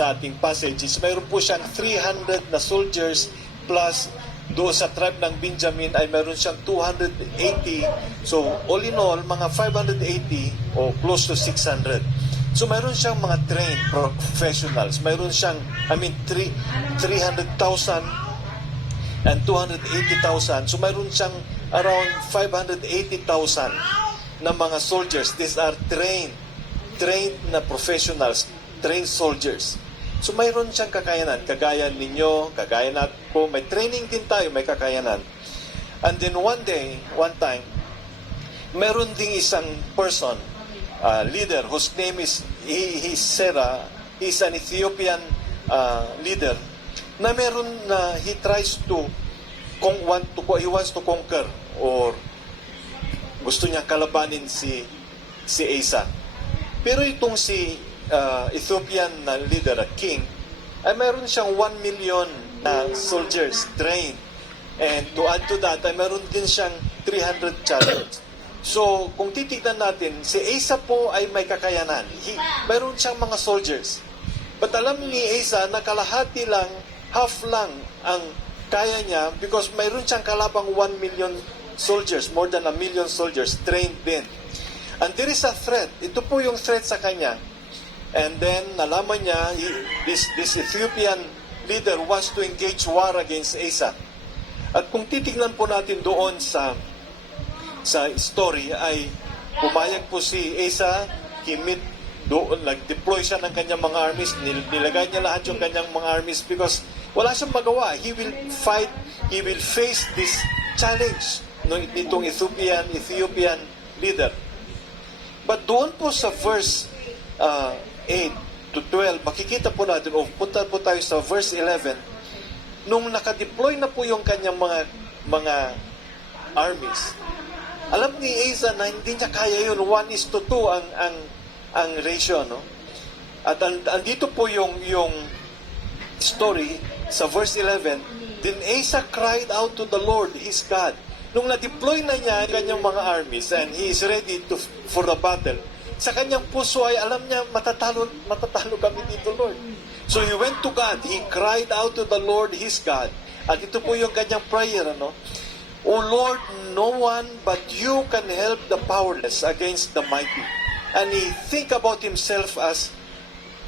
sa ating passage is mayroon po siyang 300 na soldiers plus doon sa tribe ng Benjamin ay mayroon siyang 280. So, all in all, mga 580 o close to 600. So, mayroon siyang mga trained professionals. Mayroon siyang, 300,000 and 280,000. So, mayroon siyang around 580,000 na mga soldiers. These are trained na professionals, trained soldiers. So mayroon siyang kakayanan, kagaya ninyo, kagaya natin po, may training din tayo, may kakayanan. And then one time, meron ding isang person, leader, whose name is, he's Sarah, he's an Ethiopian leader, na meron na he tries to, he wants to conquer, or gusto niya kalabanin si Asa. Pero itong si Ethiopian na leader, king, ay mayroon siyang 1 million soldiers trained. And to add to that, ay mayroon din siyang 300 chariots. So, kung titignan natin, si Asa po ay may kakayanan. Mayroon siyang mga soldiers. But alam ni Asa na kalahati lang, half lang ang kaya niya because mayroon siyang kalabang 1 million soldiers, more than 1 million soldiers trained din. And there is a threat. Ito po yung threat sa kanya. And then, nalaman niya, this Ethiopian leader wants to engage war against Asa. At kung titignan po natin doon sa story, ay pumayag po si Asa, nag-deploy siya ng kanyang mga armies, nilagay niya lahat yung kanyang mga armies because wala siyang magawa. He will fight, he will face this challenge nitong Ethiopian leader. But doon po sa verse 8 to 12, makikita po natin, o punta po tayo sa verse 11, nung nakadeploy na po yung kanyang mga armies, alam ni Asa na hindi niya kaya yun, 1:2 ang ratio, no? At andito po yung story sa verse 11, then Asa cried out to the Lord, his God. Nung na-deploy na niya ang kanyang mga armies and he is ready for the battle, sa kanyang puso ay alam niya, matatalo kami dito, Lord. So he went to God. He cried out to the Lord, his God. At ito po yung kanyang prayer, ano? O Lord, no one but you can help the powerless against the mighty. And he think about himself as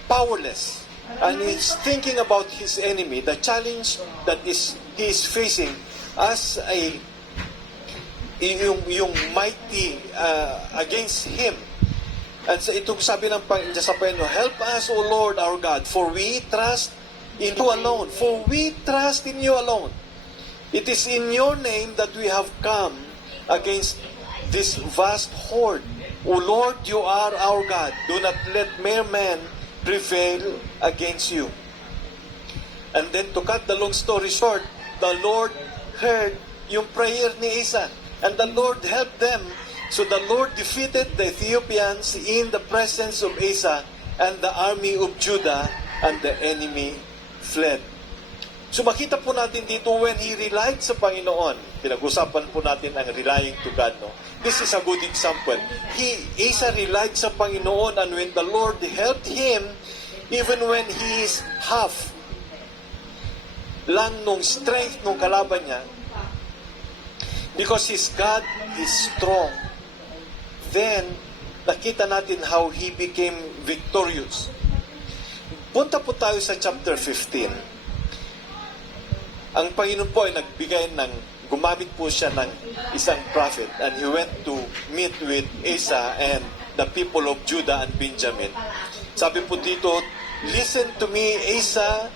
powerless. And he's thinking about his enemy, the challenge that he is facing as yung mighty against him. At itong sabi ng sa Panginoon, help us, O Lord our God, for we trust in you alone. For we trust in you alone. It is in your name that we have come against this vast horde. O Lord, you are our God. Do not let mere man prevail against you. And then to cut the long story short, the Lord heard yung prayer ni Asa. And the Lord helped them. So the Lord defeated the Ethiopians in the presence of Asa and the army of Judah, and the enemy fled. So makita po natin dito when he relied sa Panginoon. Pinag-usapan po natin ang relying to God, no? This is a good example. Asa relied sa Panginoon, and when the Lord helped him, even when he is half lang nung strength nung kalaban niya, because his God is strong, then nakita natin how he became victorious. Punta po tayo sa chapter 15. Ang Panginoon po ay gumamit po siya ng isang prophet, and he went to meet with Asa and the people of Judah and Benjamin. Sabi po dito, listen to me, Asa,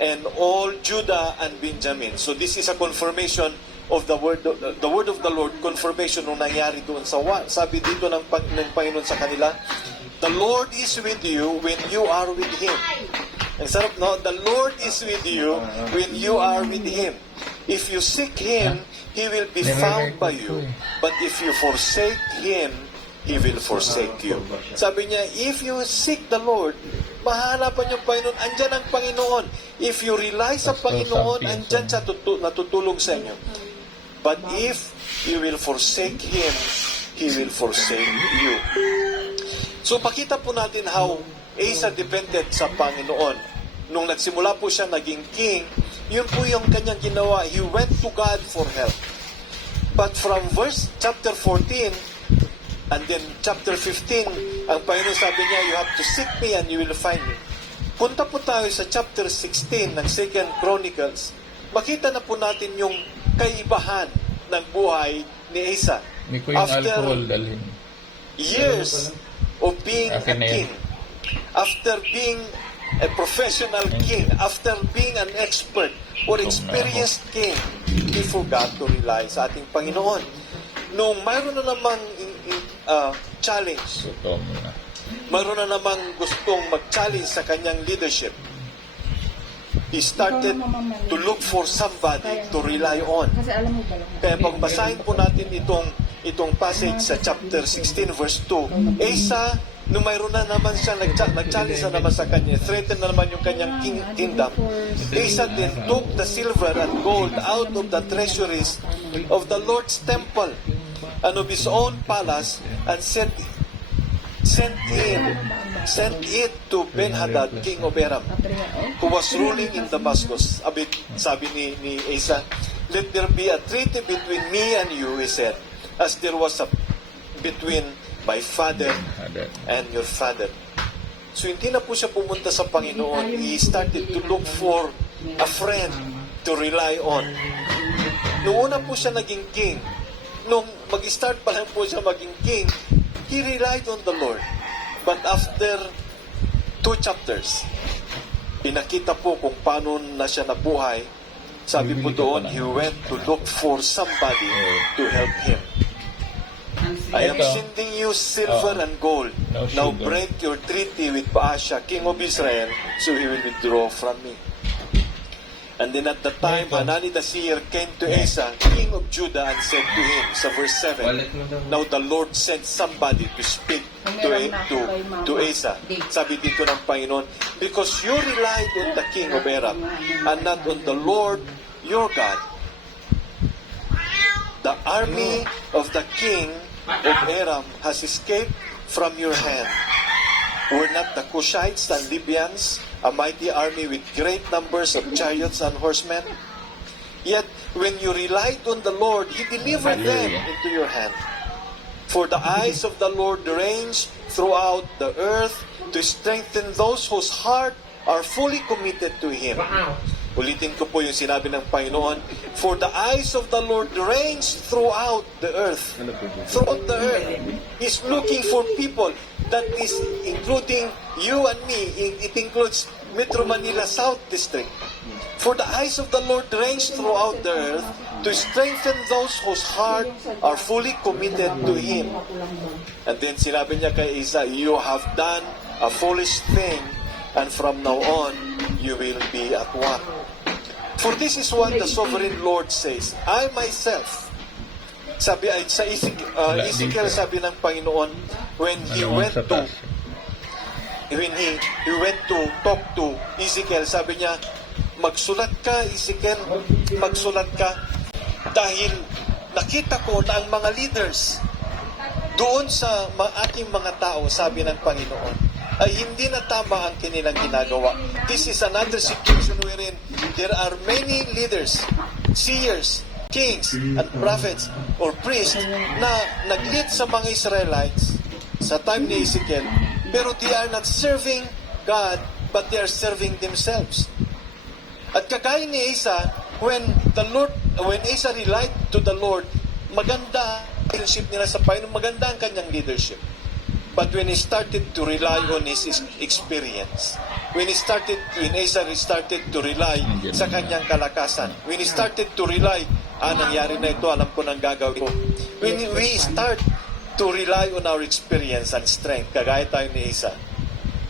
and all Judah and Benjamin. So this is a confirmation of the word of the Lord, confirmation nung nangyari doon sa sabi dito ng Panginoon sa kanila, the Lord is with you when you are with Him. Ang sarap, no? The Lord is with you when you are with Him. If you seek Him, He will be found by you. But if you forsake Him, He will forsake you. Sabi niya, if you seek the Lord, mahanapan yung Panginoon, andyan ang Panginoon. If you rely sa Panginoon, andyan siya natutulong sa inyo. But if you will forsake Him, He will forsake you. So pakita po natin how Asa depended sa Panginoon. nung nagsimula po siya naging king, yun po yung kanyang ginawa. He went to God for help. But from chapter 14, and then chapter 15, ang Panginoon sabi niya, you have to seek me and you will find me. Punta po tayo sa chapter 16 ng 2 Chronicles. Makita na po natin yung kaibahan ng buhay ni Asa. After years of being a king, after being a professional king, after being an expert or experienced king, he forgot to rely sa ating Panginoon. Nung mayroon na namang challenge, mayroon na namang gustong mag-challenge sa kanyang leadership, he started to look for somebody to rely on. Kaya pag basahin po natin itong passage sa chapter 16 verse 2, Asa, nung mayroon na naman siya nag-challenge na naman sa kanya, threaten na naman yung kanyang kingdom, Asa then took the silver and gold out of the treasuries of the Lord's temple and of his own palace and sent it to Ben-Hadad, king of Aram, who was ruling in Damascus. Sabi ni Asa, let there be a treaty between me and you, he said, as there was between my father and your father. So hindi na po siya pumunta sa Panginoon. He started to look for a friend to rely on. Noong una po siya naging king, nung mag-start pa lang po siya maging king, he relied on the Lord. But after 2 chapters, pinakita po kung paano na siya nabuhay. Sabi po doon, he went to look for somebody to help him. I am sending you silver and gold. Now break your treaty with Baasha, king of Israel, so he will withdraw from me. And then at the time, Hanani the seer came to Asa, king of Judah, and said to him, sa verse 7, now the Lord sent somebody to speak to Asa. Sabi dito ng Panginoon, because you relied on the king of Aram and not on the Lord your God. The army of the king of Aram has escaped from your hand. Were not the Cushites and Libyans a mighty army with great numbers of chariots and horsemen? Yet, when you relied on the Lord, He delivered them into your hand. For the eyes of the Lord range throughout the earth to strengthen those whose heart are fully committed to Him. Ulitin ko po yung sinabi ng Panginoon, for the eyes of the Lord range throughout the earth. Throughout the earth. He's looking for people. That is including you and me. It includes Metro Manila South District. For the eyes of the Lord range throughout the earth to strengthen those whose heart are fully committed to Him. And then sinabi niya kay Asa, you have done a foolish thing, and from now on, you will be at one. For this is what the sovereign Lord says, I myself, sabi ay sa Ezekiel, sabi ng Panginoon, when he went to talk to Ezekiel, sabi niya, magsulat ka, Ezekiel, magsulat ka, dahil nakita ko na ang mga leaders doon sa ating mga tao, sabi ng Panginoon, ay hindi na tama ang kanilang ginagawa. This is another situation wherein there are many leaders, seers, kings, and prophets or priests na nag-lead sa mga Israelites sa time ni Ezekiel, pero they are not serving God, but they are serving themselves. At kagaya ni Asa, when Asa relied to the Lord, maganda ang leadership nila sa Panginoon, maganda ang kanyang leadership. But when he started to rely on his experience, when Asa started to rely sa kanyang kalakasan, when he started to rely, nangyari na ito, alam ko nang gagawin ko. When we start to rely on our experience and strength, kagaya tayo ni Asa,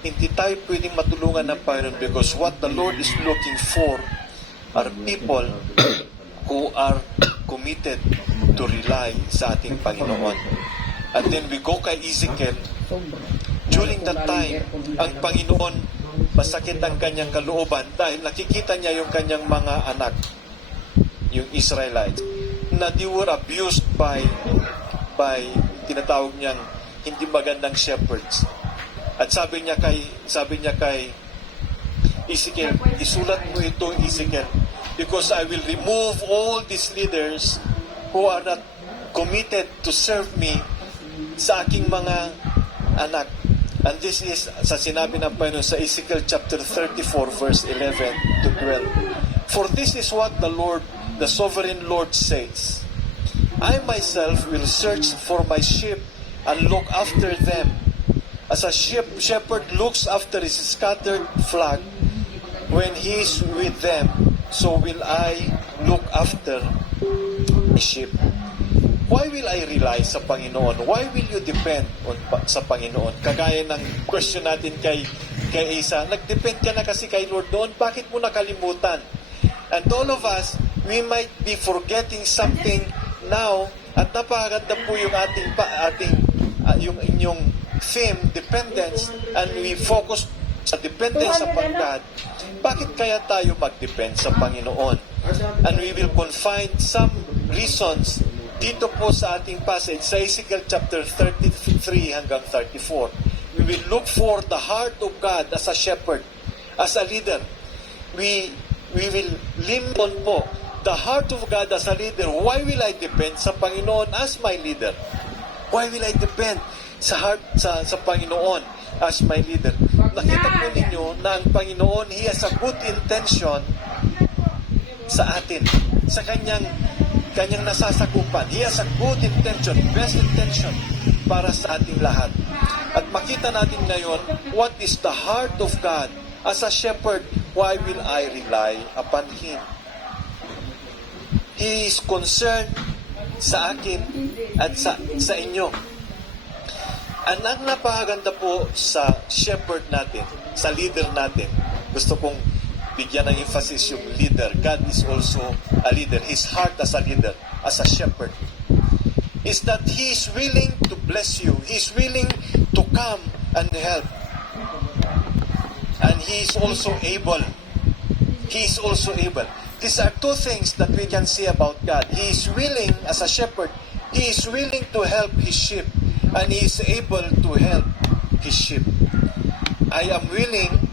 hindi tayo pwedeng matulungan ng Panginoon, because what the Lord is looking for are people who are committed to rely sa ating Panginoon. And then we go kay Ezekiel. During that time, ang Panginoon, masakit ang kanyang kalooban dahil nakikita niya yung kanyang mga anak, yung Israelites, na they were abused by tinatawag niyang hindi magandang shepherds. At sabi niya kay Ezekiel, isulat mo ito, Ezekiel, because I will remove all these leaders who are not committed to serve me sa aking mga anak. And this is sa sinabi ng Panginoon sa Ezekiel chapter 34 verse 11 to 12. For this is what the Lord, the sovereign Lord says, I myself will search for my sheep and look after them. As a shepherd looks after his scattered flock, when he is with them, so will I look after the sheep. Why will I rely sa Panginoon? Why will you depend sa Panginoon? Kagaya ng question natin kay Isa, nag-depend ka na kasi kay Lord noon, bakit mo nakalimutan? And all of us, we might be forgetting something now, at napakaganda po yung yung inyong theme, dependence, and we focus sa dependence upon God. Bakit kaya tayo mag-depend sa Panginoon? And we will confine some reasons dito po sa ating passage sa Ezekiel chapter 33 hanggang 34. We will look for the heart of God as a shepherd, as a leader. We will limit on po the heart of God as a leader. Why will I depend sa Panginoon as my leader? Why will I depend sa Panginoon as my leader? Nakita po ninyo na ang Panginoon, He has a good intention sa atin, sa kanyang nasasakupan. He has a good intention, best intention para sa ating lahat. At makita natin ngayon, what is the heart of God as a shepherd? Why will I rely upon Him? He is concerned sa akin at sa inyo. Ang napakaganda po sa shepherd natin, sa leader natin. Gusto kong bigyan ng emphasis yung leader. God is also a leader. His heart as a leader, as a shepherd, is that He is willing to bless you. He is willing to come and help. And He is also able. He is also able. These are two things that we can see about God. He is willing, as a shepherd, He is willing to help His sheep. And He is able to help His sheep. I am willing,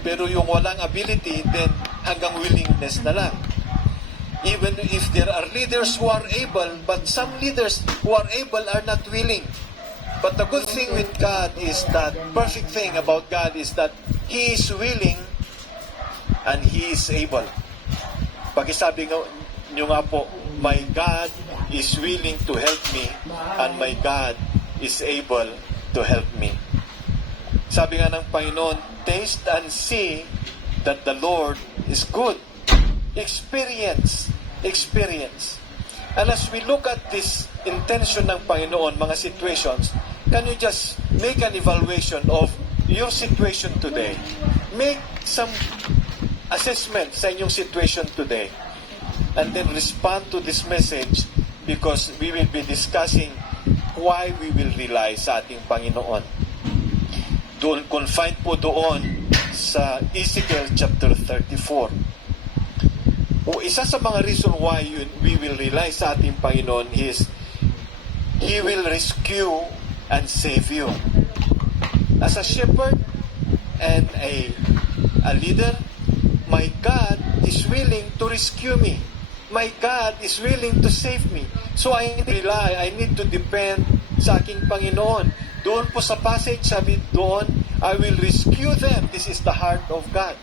pero yung walang ability, then hanggang willingness na lang. Even if there are leaders who are able, but some leaders who are able are not willing. But the good thing with God is that, perfect thing about God is that He is willing and He is able. Pag-isabi nyo nga po, my God is willing to help me and my God is able to help me. Sabi nga ng Panginoon, taste and see that the Lord is good. Experience. And as we look at this intention ng Panginoon, mga situations, can you just make an evaluation of your situation today? Make some assessment sa inyong situation today. And then respond to this message because we will be discussing why we will rely sa ating Panginoon. Doon, confined po doon sa Ezekiel chapter 34. Isa sa mga reason why we will rely sa ating Panginoon is He will rescue and save you. As a shepherd and a leader, my God is willing to rescue me. My God is willing to save me. So I need to depend sa aking Panginoon. Doon po sa passage, sabi doon, I will rescue them. This is the heart of God.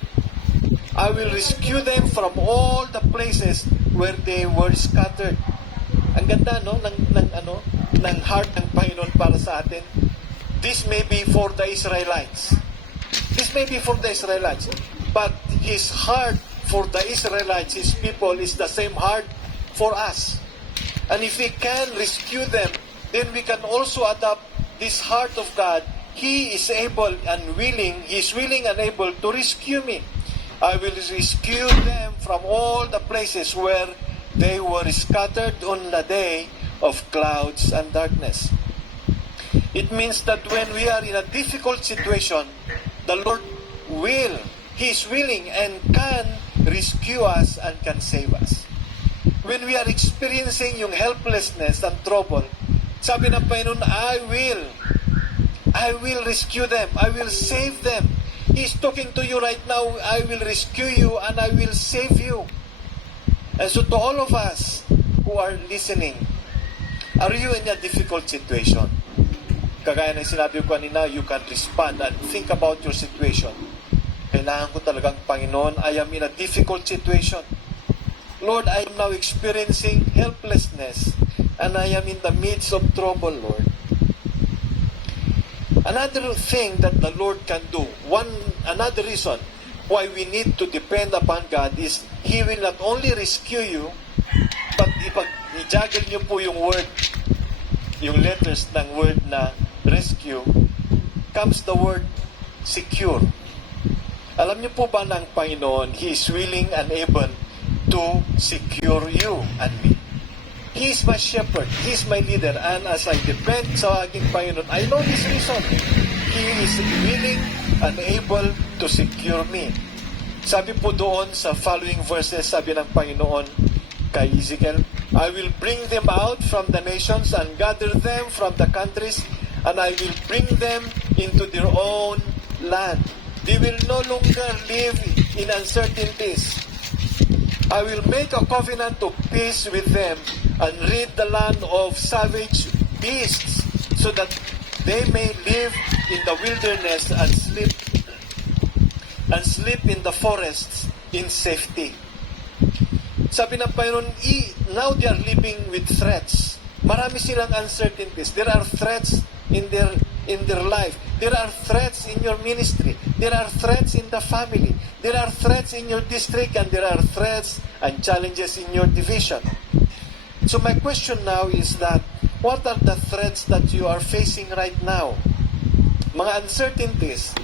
I will rescue them from all the places where they were scattered. Ang ganda, no? ng heart ng Panginoon para sa atin. This may be for the Israelites. But His heart for the Israelites, His people, is the same heart for us. And if we can rescue them, then we can also adopt this heart of God. He is able and willing, He is willing and able to rescue me. I will rescue them from all the places where they were scattered on the day of clouds and darkness. It means that when we are in a difficult situation, the Lord He is willing and can rescue us and can save us. When we are experiencing yung helplessness and trouble, sabi ng Panginoon, I will rescue them. I will save them. He's talking to you right now, I will rescue you and I will save you. And so to all of us who are listening, are you in a difficult situation? Kagaya ng sinabi ko kanina, you can respond and think about your situation. Kailangan ko talagang, Panginoon, I am in a difficult situation. Lord, I am now experiencing helplessness and I am in the midst of trouble, Lord. Another thing that the Lord can do, another reason why we need to depend upon God is He will not only rescue you, but i-juggle niyo po yung word, yung letters ng word na rescue, comes the word secure. Alam niyo po ba ng Panginoon, He is willing and able to secure you and me. He is my shepherd, He is my leader, and as I depend sa aking Panginoon, I know this reason. He is willing and able to secure me. Sabi po doon sa following verses, sabi ng Panginoon kay Ezekiel, I will bring them out from the nations and gather them from the countries, and I will bring them into their own land. They will no longer live in uncertainties. I will make a covenant of peace with them and rid the land of savage beasts, so that they may live in the wilderness and sleep in the forests in safety. Sabi ng Panginoon, now they are living with threats. Marami silang uncertainties. There are threats in their life. There are threats in your ministry. There are threats in the family. There are threats in your district, and there are threats and challenges in your division. So my question now is that, what are the threats that you are facing right now? Mga uncertainties.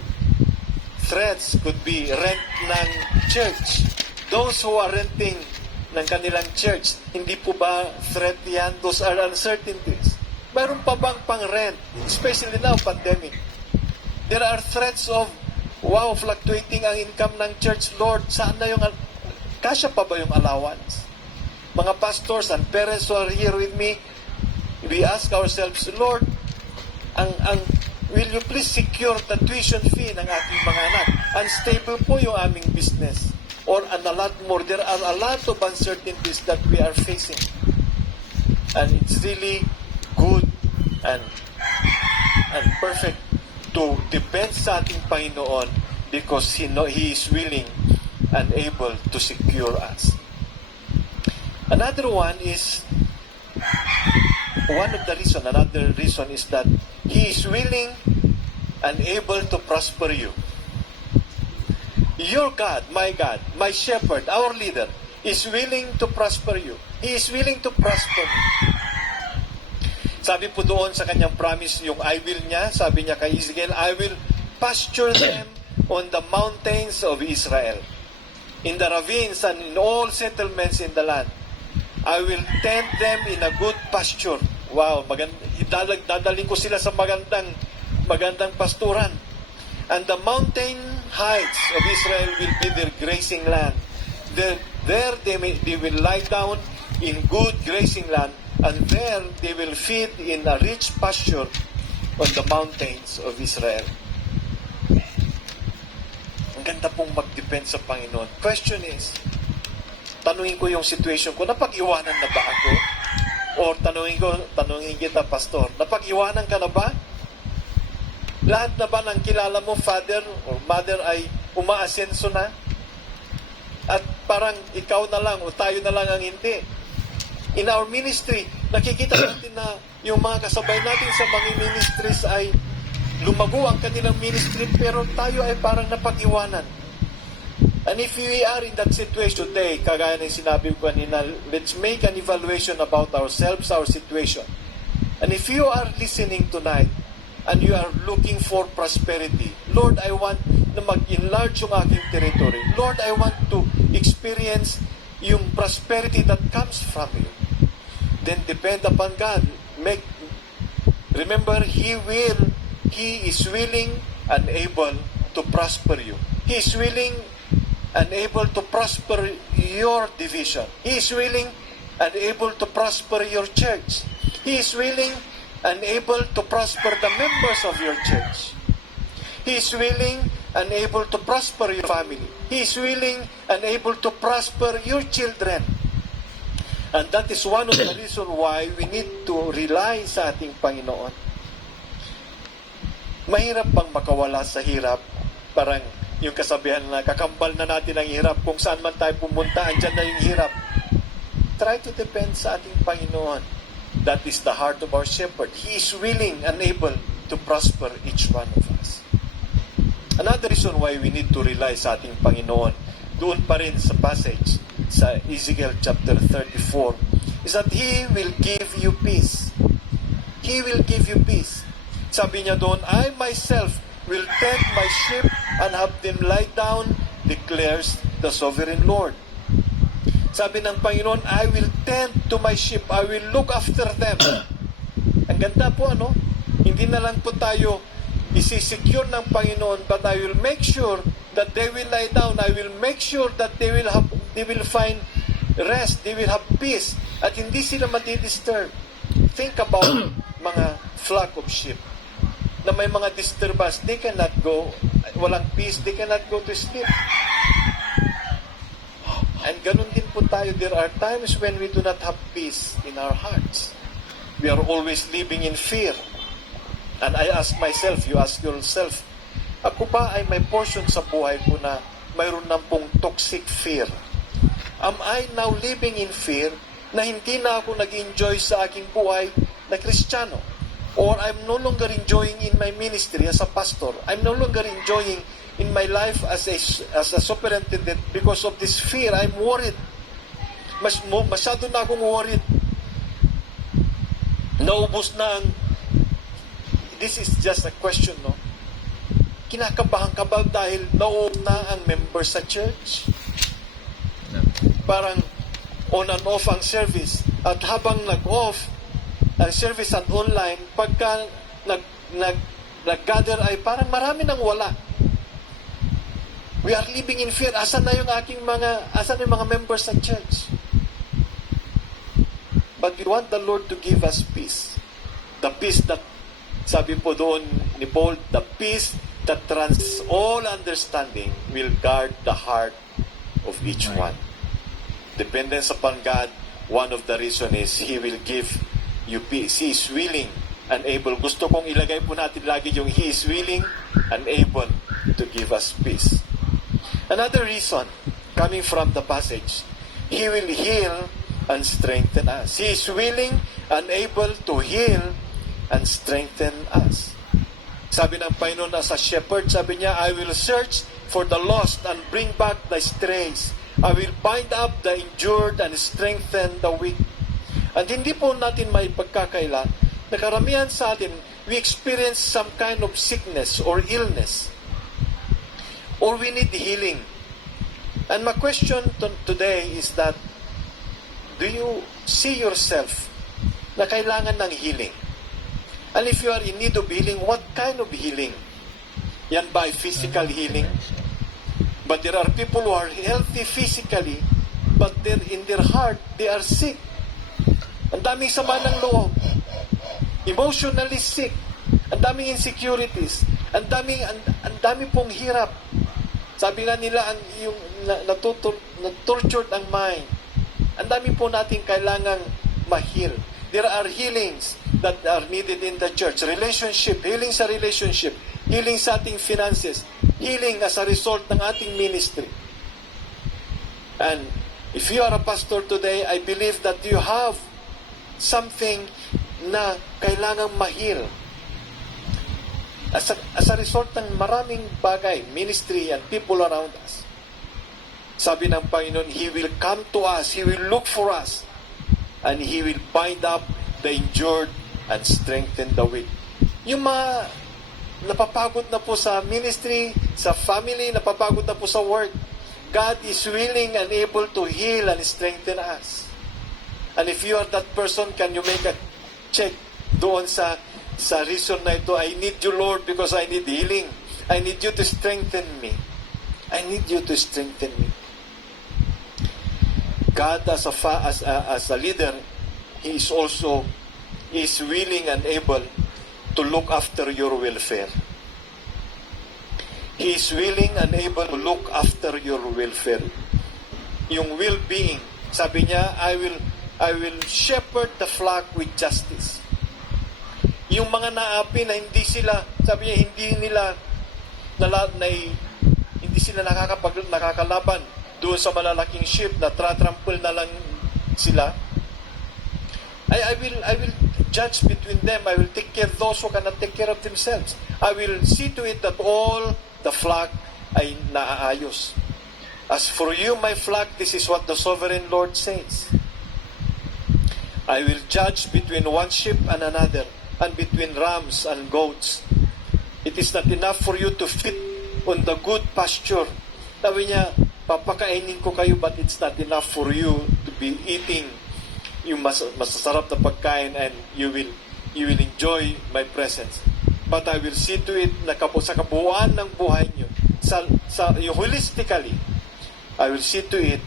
Threats could be rent ng church. Those who are renting ng kanilang church, hindi po ba threat yan? Those are uncertainties. Mayroon pa bang pang-rent? Especially now, pandemic. There are threats of, fluctuating ang income ng church. Lord, saan na yung, kasya pa ba yung allowance? Mga pastors and parents who are here with me, we ask ourselves, Lord, will you please secure the tuition fee ng aking mga anak? Unstable po yung aming business. Or and a lot more. There are a lot of uncertainties that we are facing. And it's really good and perfect to depend sa ating Panginoon because He is willing and able to secure us. Another reason is that He is willing and able to prosper you. Your God, my shepherd, our leader, is willing to prosper you. He is willing to prosper you. Sabi po doon sa kanyang promise, yung I will niya, sabi niya kay Ezekiel, I will pasture them on the mountains of Israel, in the ravines and in all settlements in the land. I will tend them in a good pasture. Wow, dadaling ko sila sa magandang pasturan. And the mountain heights of Israel will be their grazing land. There they will lie down in good grazing land, and there they will feed in a rich pasture on the mountains of Israel. Ang ganda pong mag-depend sa Panginoon. Question is, tanungin ko yung situation ko, napag-iwanan na ba ako? Or tanungin kita, pastor, napag-iwanan ka na ba? Lahat na ba ng kilala mo, father or mother, ay umaasenso na? At parang ikaw na lang o tayo na lang ang hindi. In our ministry, nakikita natin na yung mga kasabay natin sa mga ministries ay lumago ang kanilang ministry, pero tayo ay parang napag-iwanan. And if we are in that situation today, kagaya ng sinabi ko kanina, let's make an evaluation about ourselves, our situation. And if you are listening tonight, and you are looking for prosperity, Lord, I want na mag-enlarge yung aking territory. Lord, I want to experience yung prosperity that comes from you. Then depend upon God. Remember, He is willing and able to prosper you. He is willing and able to prosper your division. He is willing and able to prosper your church. He is willing and able to prosper the members of your church. He is willing and able to prosper your family. He is willing and able to prosper your children. And that is one of the reasons why we need to rely sa ating Panginoon. Mahirap bang makawala sa hirap? Parang yung kasabihan na kakambal na natin ang hirap. Kung saan man tayo pumunta, andyan na yung hirap. Try to depend sa ating Panginoon. That is the heart of our shepherd. He is willing and able to prosper each one of us. Another reason why we need to rely sa ating Panginoon, doon pa rin sa passage sa Ezekiel chapter 34, is that He will give you peace. He will give you peace. Sabi niya doon, I myself will tend my sheep and have them lie down, declares the sovereign Lord. Sabi ng Panginoon, I will tend to my sheep. I will look after them. Ang ganda po, ano? Hindi na lang po tayo isi-secure ng Panginoon, but I will make sure that they will lie down. I will make sure that they will find rest. They will have peace. At hindi sila madi-disturb. Think about mga flock of sheep na may mga disturbance. They cannot go, walang peace, they cannot go to sleep. And ganun din po tayo. There are times when we do not have peace in our hearts. We are always living in fear. And I ask myself, you ask yourself, ako ba ay may portion sa buhay ko na mayroon na pong toxic fear? Am I now living in fear na hindi na ako nag-enjoy sa aking buhay na Kristiyano? Or I'm no longer enjoying in my ministry as a pastor. I'm no longer enjoying in my life as a superintendent because of this fear. I'm worried. Masyado na akong worried. Naubos na ang... This is just a question, no? Kinakabahan ka ba dahil naubos na ang member sa church? Parang on and off ang service. At habang nag-off ang service at online, pagka nag-gather ay parang marami nang wala. We are living in fear. Asan na yung mga members sa church? But we want the Lord to give us peace. The peace that, sabi po doon ni Paul, the peace that transcends all understanding will guard the heart of each one. Dependence upon God, one of the reasons is He will give you peace. He is willing and able. Gusto kong ilagay po natin lagi yung He is willing and able to give us peace. Another reason, coming from the passage, He will heal and strengthen us. He is willing and able to heal and strengthen us. Sabi ng Panginoon as a shepherd, sabi niya, I will search for the lost and bring back the strays. I will bind up the injured and strengthen the weak. At hindi po natin may pagkakaila na karamihan sa atin, we experience some kind of sickness or illness. Or we need healing. And my question today is that, do you see yourself na kailangan ng healing? And if you are in need of healing, what kind of healing? Yan ba ay physical healing? But there are people who are healthy physically, but in their heart, they are sick. Ang daming sama ng loob. Emotionally sick. Ang daming insecurities. Ang dami pong hirap. Sabi nga nila, yung na-tortured ang mind. Ang dami po natin kailangang ma-heal. There are healings that are needed in the church. Relationship, healing sa relationship, healing sa ating finances, healing as a result ng ating ministry. And if you are a pastor today, I believe that you have something na kailangang ma-heal. As a result ng maraming bagay, ministry and people around us. Sabi ng Panginoon, He will come to us, He will look for us, and He will bind up the injured and strengthen the weak. Yung mga napapagod na po sa ministry, sa family, napapagod na po sa work, God is willing and able to heal and strengthen us. And if you are that person, can you make a check doon sa reason na ito? I need you, Lord, because I need healing. I need you to strengthen me. I need you to strengthen me. God as a leader, He is also willing and able to look after your welfare. He is willing and able to look after your welfare. Yung well-being. Sabi niya, I will shepherd the flock with justice. Yung mga naapi na hindi sila, sabi niya, hindi sila nakakalaban doon sa malalaking ship na tratrample na lang sila. I will judge between them. I will take care of those who cannot take care of themselves. I will see to it that all the flock ay naaayos. As for you, my flock, this is what the sovereign Lord says. I will judge between one sheep and another, and between rams and goats. It is not enough for you to feed on the good pasture. Sabi niya, papakainin ko kayo, but it's not enough for you to be eating yung masasarap na pagkain, and you will enjoy my presence. But I will see to it na sa kabuuan ng buhay niyo, holistically, I will see to it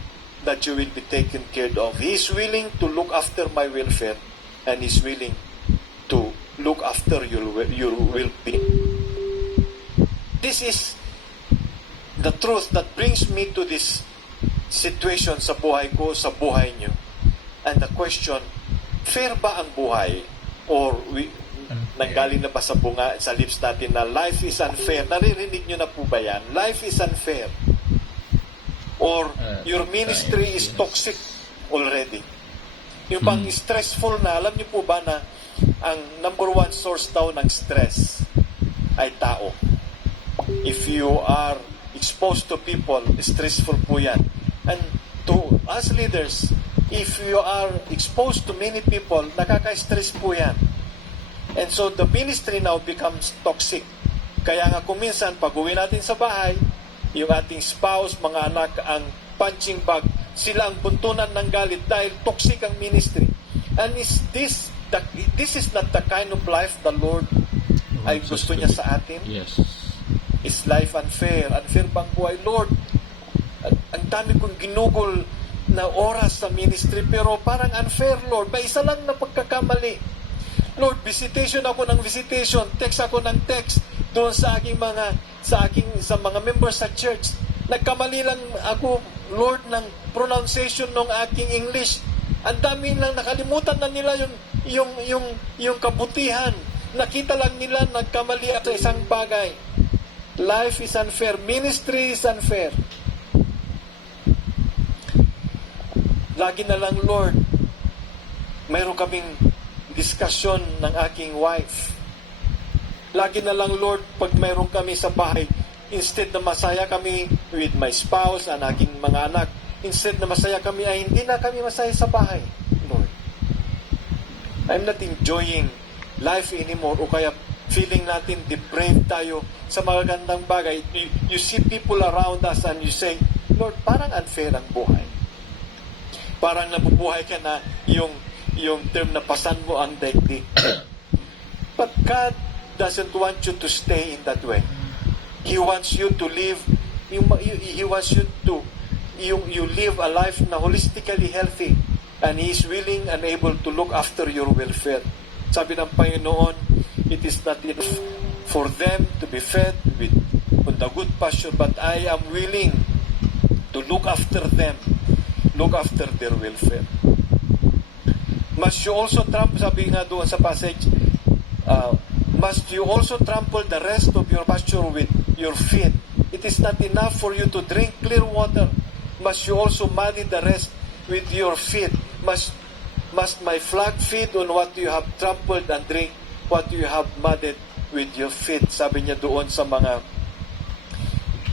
that you will be taken care of. He is willing to look after my welfare, and He is willing to look after your well-being. This is the truth that brings me to this situation sa buhay ko, sa buhay niyo. And the question, fair ba ang buhay? Or nanggaling na ba sa lips natin na life is unfair? Naririnig niyo na po ba yan? Life is unfair. Or your ministry is toxic already. Yung pang stressful na, alam niyo po ba na ang number one source daw ng stress ay tao. If you are exposed to people, stressful po yan. And to us leaders, if you are exposed to many people, nakaka-stress po yan. And so the ministry now becomes toxic. Kaya nga kuminsan, pag-uwi natin sa bahay, yung ating spouse, mga anak, ang punching bag, sila ang buntunan ng galit dahil toxic ang ministry. And this is not the kind of life the Lord ay gusto niya sa atin. Yes. Is life unfair? Unfair bang buhay? Lord, ang dami kong ginugol na oras sa ministry, pero parang unfair, Lord. Ba, isa lang na pagkakamali. Lord, visitation ako ng visitation, text ako ng text doon sa mga members sa church. Nagkamali lang ako, Lord, ng pronunciation ng aking English. Ang dami lang nakalimutan na nila yung kabutihan. Nakita lang nila nagkamali sa isang bagay. Life is unfair. Ministry is unfair. Lagi na lang, Lord, mayroon kaming diskusyon ng aking wife. Lagi na lang, Lord, pag mayroon kami sa bahay, instead na masaya kami with my spouse and aking mga anak, instead na masaya kami, ay hindi na kami masaya sa bahay, Lord. I'm not enjoying life anymore, o kaya feeling natin depraved tayo sa mga gandang bagay. You see people around us and you say, Lord, parang unfair ang buhay. Parang nabubuhay ka na yung term na pasan mo ang daigdig. But God doesn't want you to stay in that way. He wants you to live, He wants you to you live a life na holistically healthy, and He is willing and able to look after your welfare. Sabi ng Panginoon, it is not enough for them to be fed on the good pasture, but I am willing to look after them, look after their welfare. Must you also trample, sabi nga doon sa passage, must you also trample the rest of your pasture with your feet? It is not enough for you to drink clear water. Must you also muddy the rest with your feet? Must my flock feed on what you have trampled and drink what you have muddied with your feet? Sabi niya doon sa mga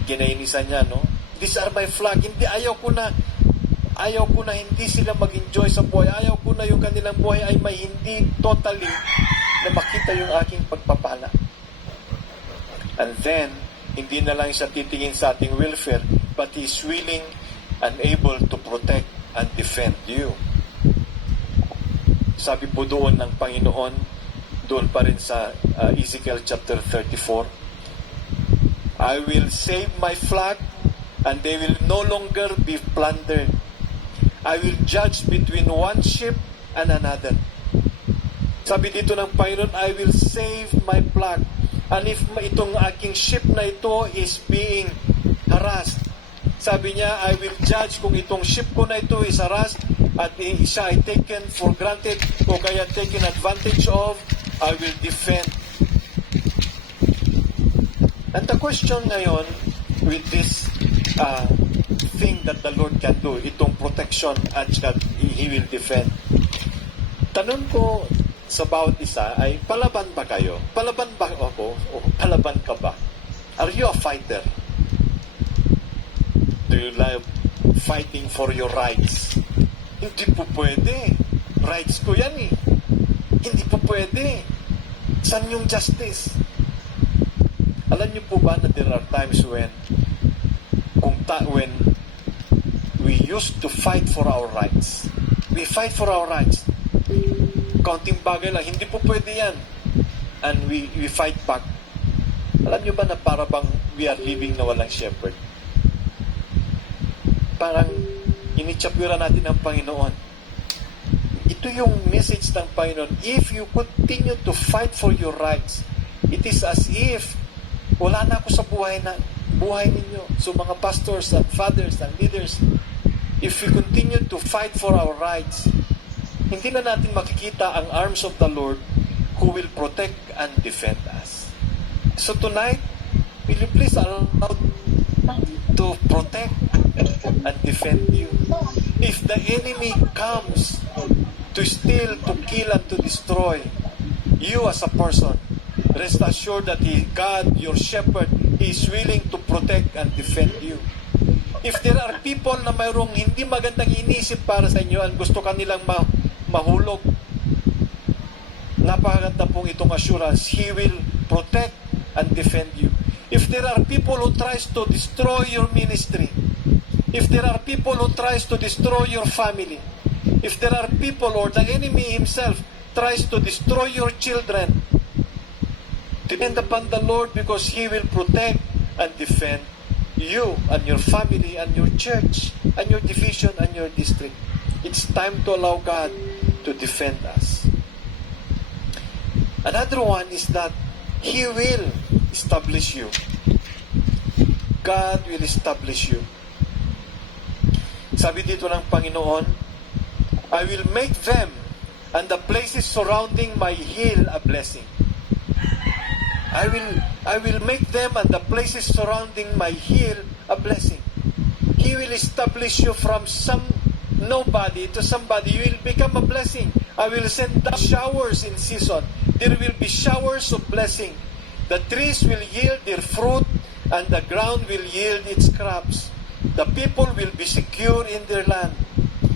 ginainisan niya, no? These are my flock. Hindi, ayaw ko na hindi sila mag-enjoy sa buhay. Ayaw ko na yung kanilang buhay ay may hindi totally na makita yung aking pagpapala. And then, hindi na lang siya titingin sa ating welfare, but He is willing and able to protect and defend you. Sabi po doon ng Panginoon, doon pa rin sa Ezekiel chapter 34, I will save my flock, and they will no longer be plundered. I will judge between one sheep and another. Sabi dito ng Panginoon, I will save my flock. And if itong aking sheep na ito is being harassed, sabi niya, I will judge kung itong sheep ko na ito is harassed at siya ay taken for granted o kaya taken advantage of, I will defend. And the question ngayon with this thing that the Lord can do, itong protection at He will defend. Tanong ko sa bawat isa ay, palaban ba kayo? Palaban ba ako? O palaban ka ba? Are you a fighter? Do you love fighting for your rights? Hindi po pwede. Rights ko yan eh. Hindi po pwede. Saan yung justice? Alam niyo po ba na there are times when we used to fight for our rights. We fight for our rights. Kaunting bagay lang, hindi po pwede yan. And we fight back. Alam niyo ba na para bang we are living na walang shepherd? Parang initsapwira natin ang Panginoon. Ito yung message ng Panginoon. If you continue to fight for your rights, it is as if wala na ako sa buhay ninyo. So mga pastors and fathers and leaders, if we continue to fight for our rights, hindi na natin makikita ang arms of the Lord who will protect and defend us. So tonight, will you please allow to protect and defend you? If the enemy comes to steal, to kill, and to destroy you as a person, rest assured that God, your shepherd, is willing to protect and defend you. If there are people na mayroong hindi magandang inisip para sa inyo at gusto kanilang mahulog, napakaganda pong itong assurance. He will protect and defend you. If there are people who tries to destroy your ministry, if there are people who tries to destroy your family, if there are people or the enemy himself tries to destroy your children, depend upon the Lord because He will protect and defend you and your family and your church and your division and your district. It's time to allow God to defend us. Another one is that He will establish you. God will establish you. Sabi dito ng Panginoon, I will make them and the places surrounding my hill a blessing. I will make them and the places surrounding my hill a blessing. He will establish you from some nobody to somebody. You will become a blessing. I will send down showers in season. There will be showers of blessing. The trees will yield their fruit and the ground will yield its crops. The people will be secure in their land.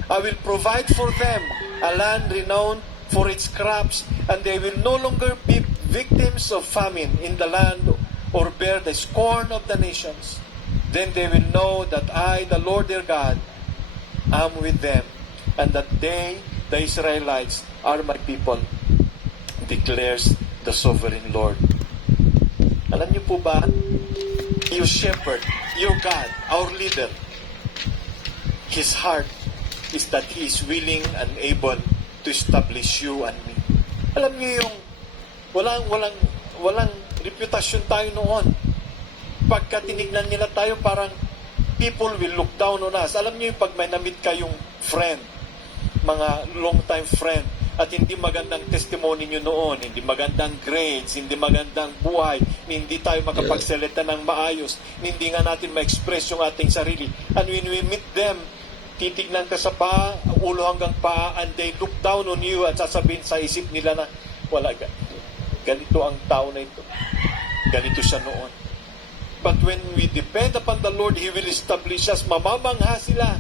I will provide for them a land renowned for its crops, and they will no longer be victims of famine in the land or bear the scorn of the nations. Then they will know that I, the Lord their God, am with them, and that they, the Israelites, are my people, declares the sovereign Lord. Alam niyo po ba, your shepherd, your God, our leader, His heart is that He is willing and able to establish you and me. Alam niyo yung walang reputasyon tayo noon. Pagka tinignan nila tayo, parang people will look down on us. Alam niyo yung pag may na-meet kayong friend, mga long-time friend, at hindi magandang testimony nyo noon, hindi magandang grades, hindi magandang buhay, hindi tayo makapagsalita ng maayos, hindi nga natin ma-express yung ating sarili. And when we meet them, titignan ka sa paa, ulo hanggang paa, and they look down on you at sasabihin sa isip nila na, wala, ganito ang tao na ito. Ganito siya noon. But when we depend upon the Lord, He will establish us. Mamamangha sila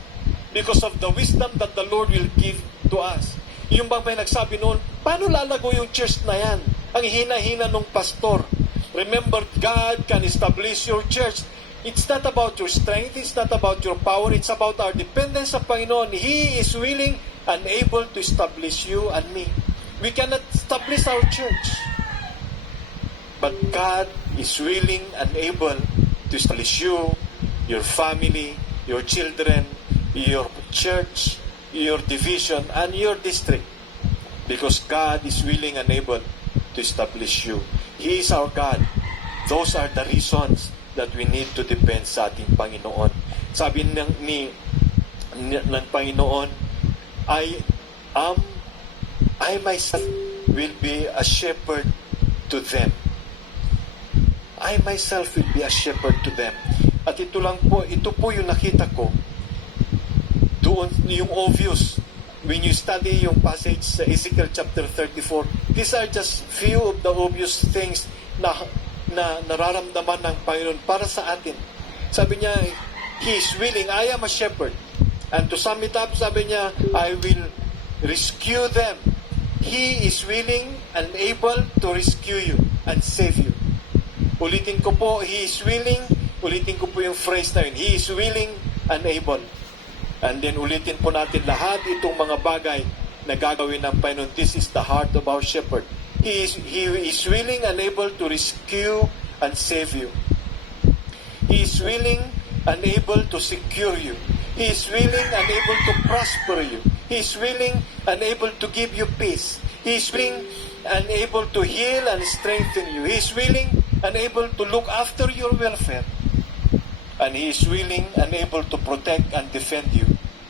because of the wisdom that the Lord will give to us. Yung bang may nagsabi noon, paano lalago yung church na yan? Ang hina-hina ng pastor. Remember, God can establish your church. It's not about your strength, it's not about your power, it's about our dependence sa Panginoon. He is willing and able to establish you and me. We cannot establish our church. But God is willing and able to establish you, your family, your children, your church, your division, and your district. Because God is willing and able to establish you. He is our God. Those are the reasons that we need to depend sa ating Panginoon. Sabi ng Panginoon, I myself will be a shepherd to them. I myself will be a shepherd to them. At ito po yung nakita ko doon, yung obvious. When you study yung passage sa Ezekiel chapter 34, these are just few of the obvious things na nararamdaman ng Panginoon para sa atin. Sabi niya, He is willing, I am a shepherd. And to sum it up, sabi niya, I will rescue them. He is willing and able to rescue you and save you. Ulitin ko po, He is willing. Ulitin ko po yung phrase na yun. He is willing and able. And then ulitin po natin lahat itong mga bagay na gagawin ng Panginoon. This is the heart of our shepherd. He is willing and able to rescue and save you. He is willing and able to secure you. He is willing and able to prosper you. He is willing and able to give you peace. He is willing and able to heal and strengthen you. He is willing and able to look after your welfare. And He is willing and able to protect and defend you.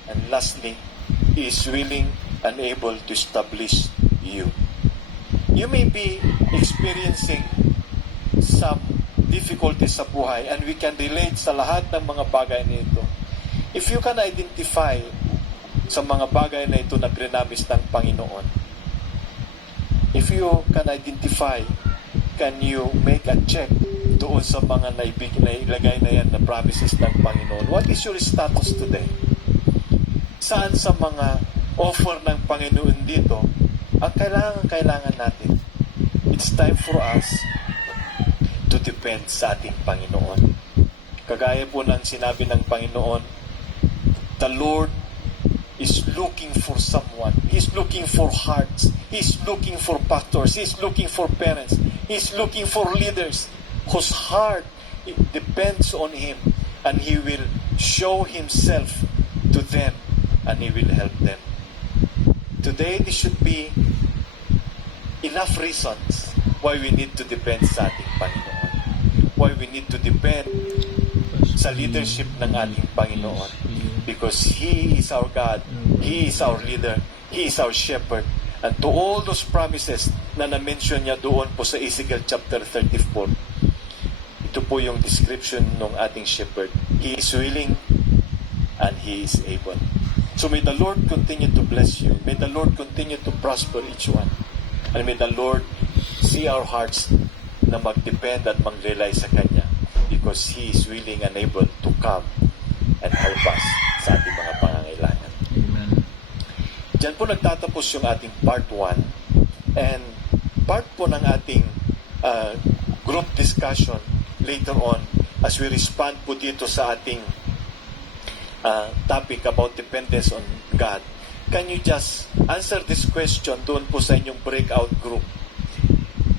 And lastly, He is willing and able to establish you. You may be experiencing some difficulties sa buhay, and we can relate sa lahat ng mga bagay na ito. If you can identify sa mga bagay na ito na prinamis ng Panginoon, if you can identify, can you make a check doon sa mga nailagay na yan na promises ng Panginoon? What is your status today? Saan sa mga offer ng Panginoon dito ang kailangan natin? It's time for us to depend sa ating Panginoon. Kagaya po ng sinabi ng Panginoon, the Lord is looking for someone. He's looking for hearts. He's looking for pastors. He's looking for parents. He's looking for leaders whose heart depends on Him, and He will show Himself to them, and He will help them. Today, this should be enough reasons why we need to depend sa ating Panginoon. Why we need to depend sa leadership ng ating Panginoon. Because He is our God, He is our leader, He is our shepherd. And to all those promises na na-mention niya doon po sa Ezekiel chapter 34, ito po yung description ng ating shepherd. He is willing and He is able. So may the Lord continue to bless you. May the Lord continue to prosper each one. And may the Lord see our hearts na mag-depend at mag-rely sa Kanya, because He is willing and able to come and help us sa ating mga pangangailangan. Amen. Diyan po nagtatapos yung ating part 1, and part po ng ating group discussion later on as we respond po dito sa ating topic about dependence on God. Can you just answer this question doon po sa inyong breakout group?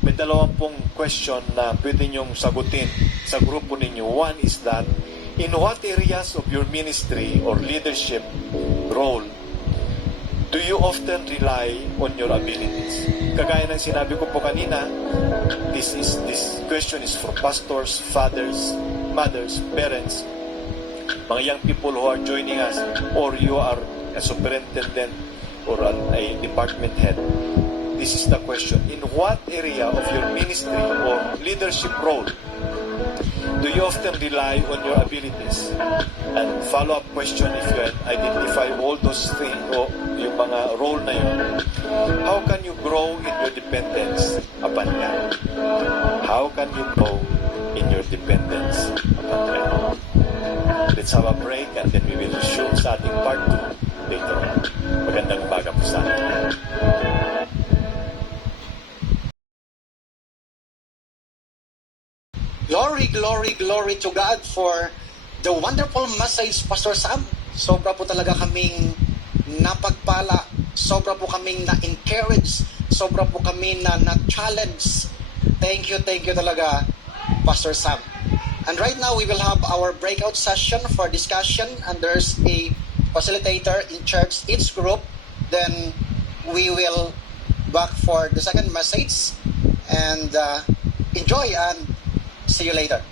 May dalawang pong question na pwede nyong sagutin sa grupo ninyo. One is that, in what areas of your ministry or leadership role do you often rely on your abilities? Kagaya ng sinabi ko po kanina, this question is for pastors, fathers, mothers, parents, mga young people who are joining us, or you are a superintendent or a department head. This is the question. In what area of your ministry or leadership role do you often rely on your abilities? And follow-up question, if you identify all those things o yung mga role na yun, how can you grow in your dependence upon God? How can you grow in your dependence upon God? Let's have a break, and then we will resume sa ating part 2 later on. Magandang umaga po sa atin. Glory, glory, glory to God for the wonderful message, Pastor Sam. Sobra po talaga kaming napagpala. Sobra po kaming na-encourage. Sobra po kami na-challenge. Thank you talaga, Pastor Sam. And right now, we will have our breakout session for discussion, and there's a facilitator in charge each group. Then we will back for the second message, and enjoy and See you later.